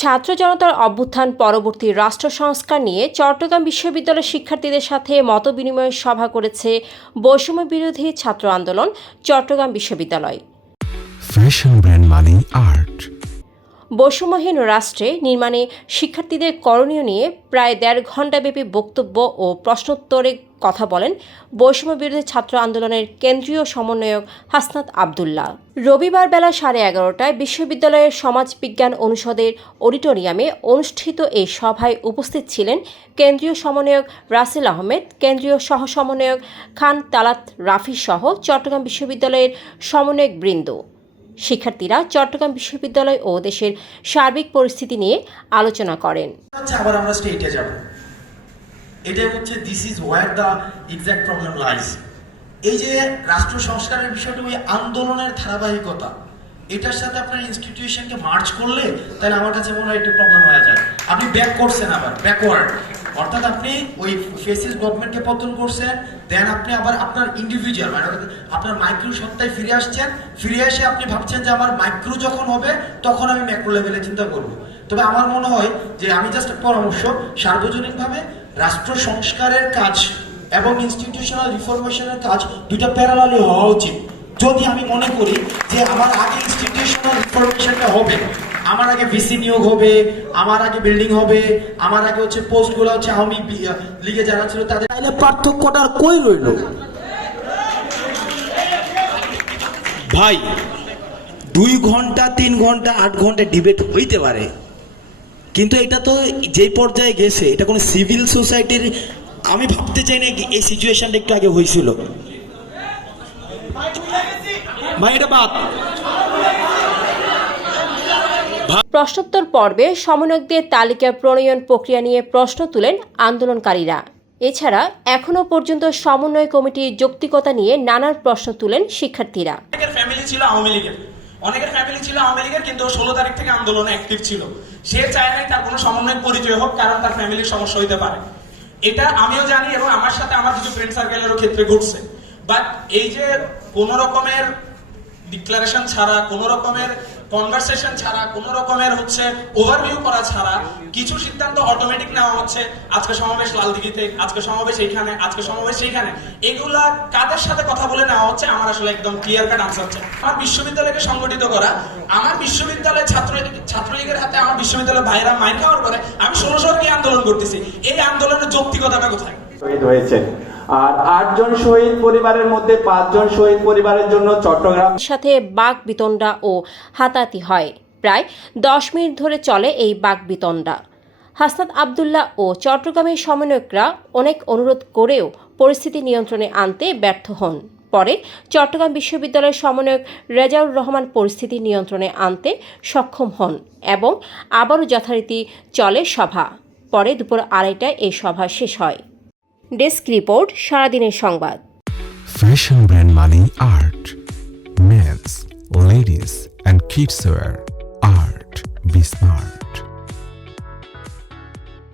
ছাত্র জনতার অভ্যুত্থান পরবর্তী রাষ্ট্র সংস্কার নিয়ে চট্টগ্রাম বিশ্ববিদ্যালয়ের শিক্ষার্থীদের সাথে মতবিনিময় সভা করেছে বৈষম্য বিরোধী ছাত্র আন্দোলন চট্টগ্রাম বিশ্ববিদ্যালয়। ফ্যাশন ব্র্যান্ড মানে আর্ট। বৈষম্যহীন রাষ্ট্রে নির্মাণে শিক্ষার্থীদের করণীয় নিয়ে প্রায় ১.৫ ঘণ্টাব্যাপী বক্তব্য ও প্রশ্নোত্তরে কথা বলেন বৈষম্য বিরোধী ছাত্র আন্দোলনের কেন্দ্রীয় সমন্বয়ক হাসনাত আবদুল্লাহ। রবিবার বেলা 11:30টায় বিশ্ববিদ্যালয়ের সমাজবিজ্ঞান অনুষদের অডিটোরিয়ামে অনুষ্ঠিত এই সভায় উপস্থিত ছিলেন কেন্দ্রীয় সমন্বয়ক রাসেল আহমেদ, কেন্দ্রীয় সহ সমন্বয়ক খান তালাত রাফি সহ চট্টগ্রাম বিশ্ববিদ্যালয়ের সমন্বয়ক বৃন্দ। শিক্ষার্থীরা চট্টগ্রাম বিশ্ববিদ্যালয় ও দেশের সার্বিক পরিস্থিতি নিয়ে আলোচনা করেন। আবার আমরা স্টেটে যাব, এটাই হচ্ছে this is wire the exact problem lies. এই যে রাষ্ট্র সংস্কারের বিষয়টা, ওই আন্দোলনের ধারাবাহিকতা, এটার সাথে আপনার ইনস্টিটিউশনকে মার্চ করলে তাহলে আমার কাছে মনে হয় একটু প্রবলেম হয়ে যায়। আপনি ব্যাক করছেন, আবার ব্যাকওয়ার্ড, অর্থাৎ আপনি ওই ফেসিস গভর্নমেন্টকে পতন করছেন, দেন আপনি আবার আপনার ইন্ডিভিজুয়াল মানে আপনার মাইক্রো সত্তায় ফিরে আসছেন। ফিরে এসে আপনি ভাবছেন যে আমার মাইক্রো যখন হবে তখন আমি ম্যাক্রো লেভেলে চিন্তা করব। তবে আমার মনে হয় যে আমি জাস্ট পরামর্শ, সার্বজনীনভাবে রাষ্ট্র সংস্কারের কাজ এবং ইনস্টিটিউশনাল রিফরমেশনের কাজ দুইটা প্যারালালি হওয়া উচিত। যদি আমি মনে করি যে আমার আগে ইনস্টিটিউশনাল রিফরমেশনটা হবে, আমার আগে ভিসি নিয়োগ হবে, আমার আগে বিল্ডিং হবে, আমার আগে হচ্ছে পোস্টগুলো হচ্ছে আওয়ামী লীগে যারা ছিল তাদের, তাহলে পার্থক্যটা কই রইল ভাই? 2 ঘন্টা 3 ঘন্টা 8 ঘন্টা ডিবেট হইতে পারে, কিন্তু এটা তো যেই পর্যায়ে গেছে, এটা কোনো সিভিল সোসাইটির, আমি ভাবতে চাই না এই সিচুয়েশনটা একটু আগে হয়েছিল ভাই। এটা বাদ। প্রশ্নোত্তর পর্বে সমন্বয়কদের তালিকা প্রণয়ন প্রক্রিয়া নিয়ে প্রশ্ন তুলেন আন্দোলনকারীরা। এছাড়া এখনও পর্যন্ত সমন্বয় কমিটির যৌক্তিকতা নিয়ে নানান প্রশ্ন তুলেন শিক্ষার্থীরা। অনেকের ফ্যামিলি ছিল আওয়ামী লীগের, কিন্তু 16 তারিখ থেকে আন্দোলনে অ্যাক্টিভ ছিল। সে চায় নাই তার কোনো সমন্বয় পরিচয় হোক, কারণ তার ফ্যামিলির সমস্যা হইতে পারে। এটা আমিও জানি এবং আমার সাথে আমার কিছু ফ্রেন্ড সার্কেলেরও ক্ষেত্রে ঘটছে। বাট এই যে কোনো রকমের ডিক্লারেশন ছাড়া, কোনো রকমের কনভারসেশন ছাড়া, কোনো রকমের হচ্ছে ওভারভিউ করা ছাড়া কিছু সিদ্ধান্ত অটোমেটিক নেওয়া হচ্ছে। আজকে সমাবেশ লালদিঘিতে, আজকে সমাবেশ এইখানে, আজকে সমাবেশ সেইখানে, এগুলা কাদের সাথে কথা বলে নেওয়া হচ্ছে আমার আসলে একদম ক্লিয়ার কাট আনসার চাই। আমার বিশ্ববিদ্যালয়কে সংগঠিত করা, আমার বিশ্ববিদ্যালয়ের ছাত্রলীগের হাতে আমার বিশ্ববিদ্যালয়ের ভাইরা মাইর খাওয়ার পরে আমি 16 গিয়ে আন্দোলন করতেছি। এই আন্দোলনের যৌক্তিকতাটা কোথায়? শহীদ হয়েছে, আর 8 জন শহীদ পরিবারের মধ্যে 5 জন শহীদ পরিবারের জন্য চট্টগ্রাম সাথে বাকবিতণ্ডা ও হাতাহাতি হয়। প্রায় 10 মিনিট ধরে চলে এই বাকবিতণ্ডা। হাসনাত আবদুল্লাহ ও চট্টগ্রামের সমন্বয়করা অনেক অনুরোধ করেও পরিস্থিতি নিয়ন্ত্রণে আনতে ব্যর্থ হন। পরে চট্টগ্রাম বিশ্ববিদ্যালয়ের সমন্বয়ক রেজাউর রহমান পরিস্থিতি নিয়ন্ত্রণে আনতে সক্ষম হন এবং আবারও যথারীতি চলে সভা। পরে দুপুর 2:30টায় এই সভা শেষ হয়। ডেস্ক রিপোর্ট, সারাদিনের সংবাদ। ফ্যাশন ব্র্যান্ড মানে art. Men's, ladies and kids wear, art.